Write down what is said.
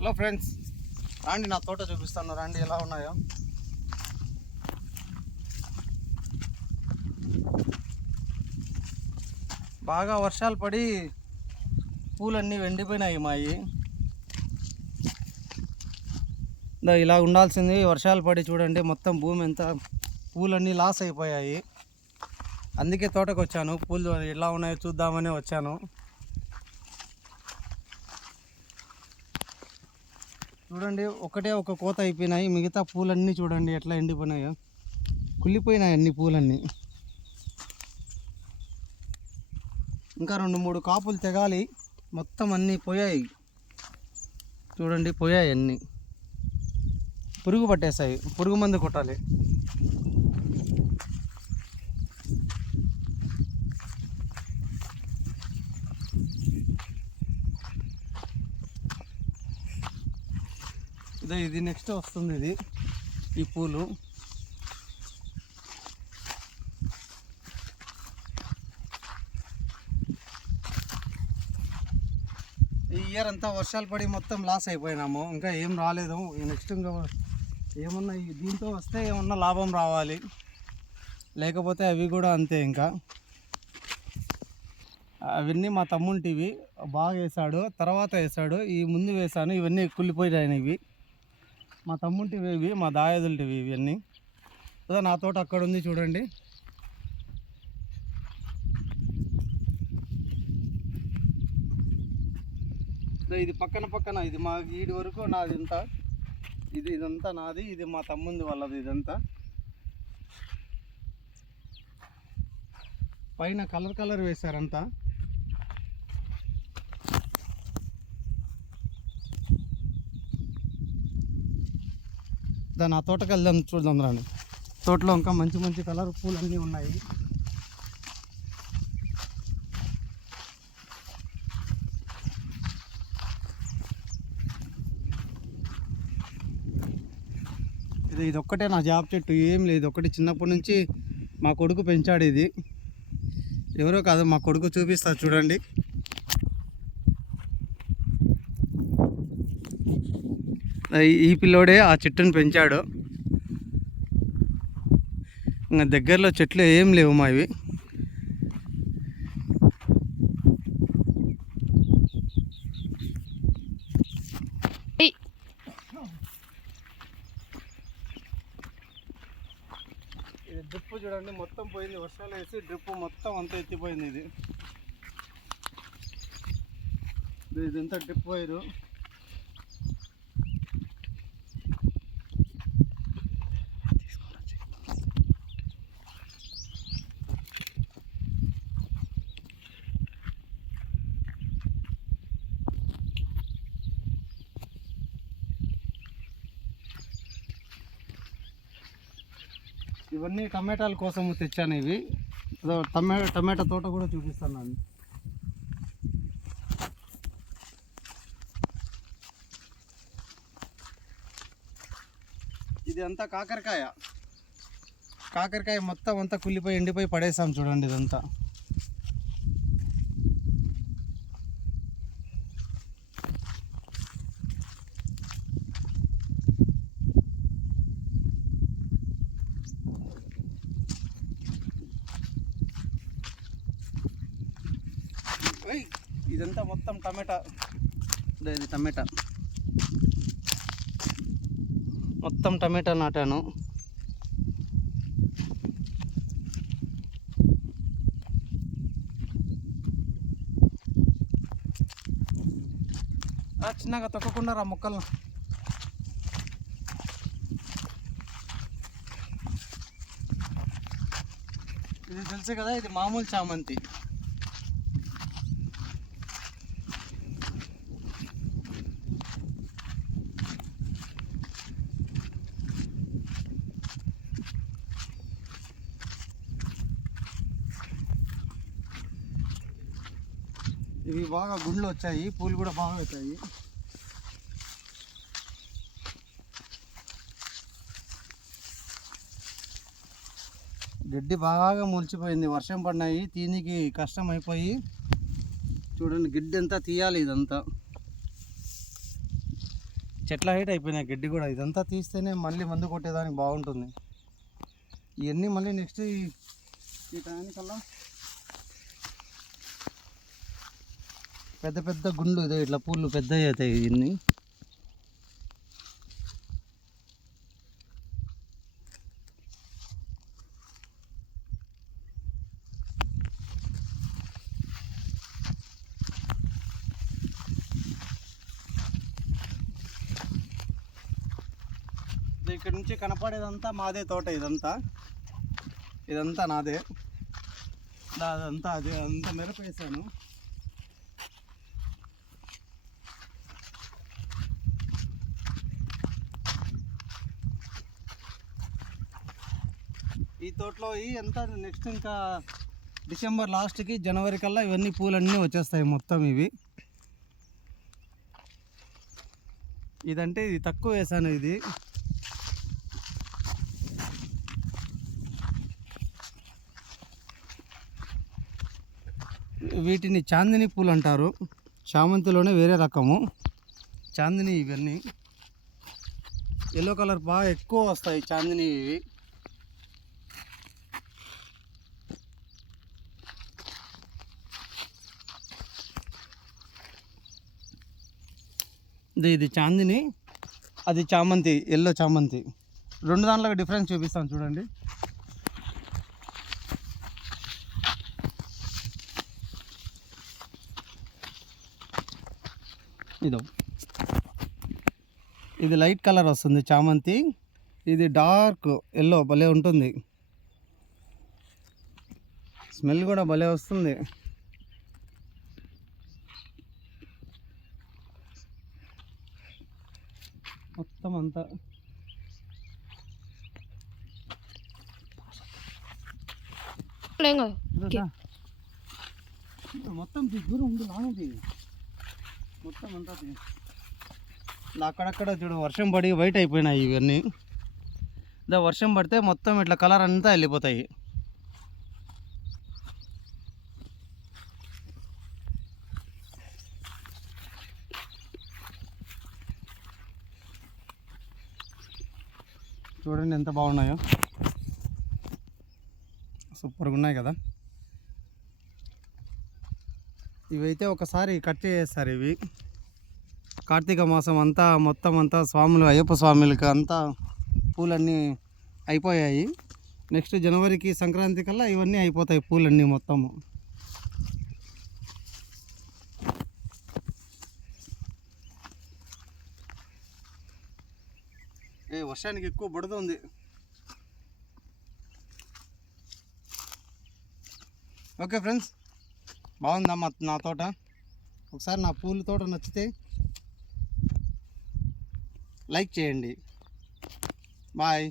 Hello friends, రండి నా తోట చూపిస్తాను. రండి ఎలా ఉన్నాయో. బాగా వర్షాలు పడి పూలన్నీ ఎండిపోయినాయి మాయి. ఇలా ఉండాల్సింది, వర్షాలు పడి చూడండి మొత్తం భూమి ఎంత పూలన్నీ లాస్ అయిపోయాయి. అందుకే తోటకు వచ్చాను, పూలు ఎలా ఉన్నాయో చూద్దామని వచ్చాను. చూడండి ఒకటే ఒక కోత అయిపోయినాయి, మిగతా పూలన్నీ చూడండి ఎట్లా ఎండిపోయినాయో, కుళ్ళిపోయినాయి అన్ని పూలన్నీ. ఇంకా 2-3 కాపులు తెగాలి, మొత్తం అన్నీ పోయాయి. చూడండి పోయాయి అన్నీ, పురుగు పట్టేశాయి, పురుగు మందు కొట్టాలి. ఇది నెక్స్ట్ వస్తుంది, ఇది ఈ పూలు. ఈ ఇయర్ అంతా వర్షాలు పడి మొత్తం లాస్ అయిపోయినాము, ఇంకా ఏం రాలేదు. నెక్స్ట్ ఇంకా ఏమన్నా దీంతో వస్తే ఏమన్నా లాభం రావాలి, లేకపోతే అవి కూడా అంతే. ఇంకా అవన్నీ మా తమ్ముంటివి, బాగా వేసాడు, తర్వాత వేసాడు, ఈ ముందు వేసాను. ఇవన్నీ కుళ్ళిపోయినాయి. ఇవి మా తమ్ముంటివి, ఇవి మా దాయాదులటివి ఇవన్నీ. అదే నా తోట అక్కడ ఉంది చూడండి. ఇది పక్కన ఇది మా ఈడి వరకు నాది, ఇంత ఇదంతా నాది, ఇది మా తమ్ముంది వాళ్ళది. ఇదంతా పైన కలర్ వేశారంతా. దాని ఆ తోటకి వెళ్దాం, చూద్దాం రండి. తోటలో ఇంకా మంచి కలర్ పూలు అన్నీ ఉన్నాయి. ఇది ఒక్కటే నా జాబ్ చెట్టు, ఏం లేదు. ఒకటి చిన్నప్పటి నుంచి మా కొడుకు పెంచాడు. ఇది ఎవరో కాదు, మా కొడుకు. చూపిస్తా చూడండి. ఈ పిల్లోడే ఆ చెట్టును పెంచాడు. ఇంకా దగ్గరలో చెట్లు ఏం లేవు మావి. ఇది డ్రిప్ చూడండి, మొత్తం పోయింది. వర్షాలు వేసి డ్రిప్ మొత్తం అంతా ఎత్తిపోయింది. ఇదంతా డ్రిప్ వైరు. ఇవన్నీ టమాటాల కోసం తెచ్చాను. ఇవి టమాటా తోట కూడా చూపిస్తున్నాను. ఇది అంతా కాకరకాయ మొత్తం అంతా కుళ్ళిపోయి ఎండిపోయి పడేసాం చూడండి. ఇదంతా ఇదంతా మొత్తం టమాటా. ఇది టమాటా, మొత్తం టమాటా నాటాను. చిన్నగా తొక్కకుండా రా మొక్కలను. ఇది తెలుసు కదా, ఇది మామూలు చామంతి. ఇవి బాగా గుండ్లు వచ్చాయి, పూలు కూడా బాగా వచ్చాయి. గడ్డి బాగా మొలిచిపోయింది, వర్షం పడినాయి, తీనికి కష్టం అయిపోయి. చూడండి గడ్డి అంతా తీయాలి ఇదంతా. చెట్ల హైట్ అయిపోయినాయి, గడ్డి కూడా. ఇదంతా తీస్తేనే మళ్ళీ మందు కొట్టేదానికి బాగుంటుంది. ఇవన్నీ మళ్ళీ నెక్స్ట్ ఈ టైంకల్లా పెద్ద పెద్ద గుండ్లు ఇదే ఇట్లా పూలు పెద్దవి అవుతాయి. ఇవన్నీ ఇక్కడ నుంచి కనపడేదంతా మాదే తోట. ఇదంతా నాదే. అదంతా అదే అంతా మిరప వేసాను. ఈ తోటలో ఎంత నెక్స్ట్ ఇంకా డిసెంబర్ లాస్ట్కి జనవరి కల్లా ఇవన్నీ పూలన్నీ వచ్చేస్తాయి మొత్తం. ఇదంటే ఇది తక్కువ వేసాను. వీటిని చాందిని పూలు అంటారు. చామంతిలోనే వేరే రకము చాందిని. ఇవన్నీ ఎల్లో కలర్ బాగా ఎక్కువ వస్తాయి చాందిని. ఇది చాందిని, అది చామంతి, ఎల్లో చామంతి. రెండు దాంట్లో డిఫరెన్స్ చూపిస్తాను చూడండి. ఇది లైట్ కలర్ వస్తుంది చామంతి, ఇది డార్క్ ఎల్లో. భలే ఉంటుంది, స్మెల్ కూడా భలే వస్తుంది. మొత్తం అంతా మొత్తం దూరం ఉంది లాంటి మొత్తం అంతా. అక్కడక్కడ చూడు వర్షం పడి వైట్ అయిపోయినాయి ఇవన్నీ. వర్షం పడితే మొత్తం ఇట్లా కలర్ అంతా వెళ్ళిపోతాయి. చూడండి ఎంత బాగున్నాయో, సూపర్గా ఉన్నాయి కదా. ఇవైతే ఒకసారి కట్ చేస్తారు. ఇవి కార్తీక మాసం అంతా మొత్తం అంతా స్వాములు, అయ్యప్ప స్వాములకి అంతా పూలన్నీ అయిపోయాయి. నెక్స్ట్ జనవరికి సంక్రాంతి కల్లా ఇవన్నీ అయిపోతాయి పూలన్నీ మొత్తము. వర్షానికి ఎక్కువ బుడద ఉంది. ఓకే ఫ్రెండ్స్, బాగుందమ్మా నా తోట. ఒకసారి నా పూల తోట నచ్చితే లైక్ చేయండి. బాయ్.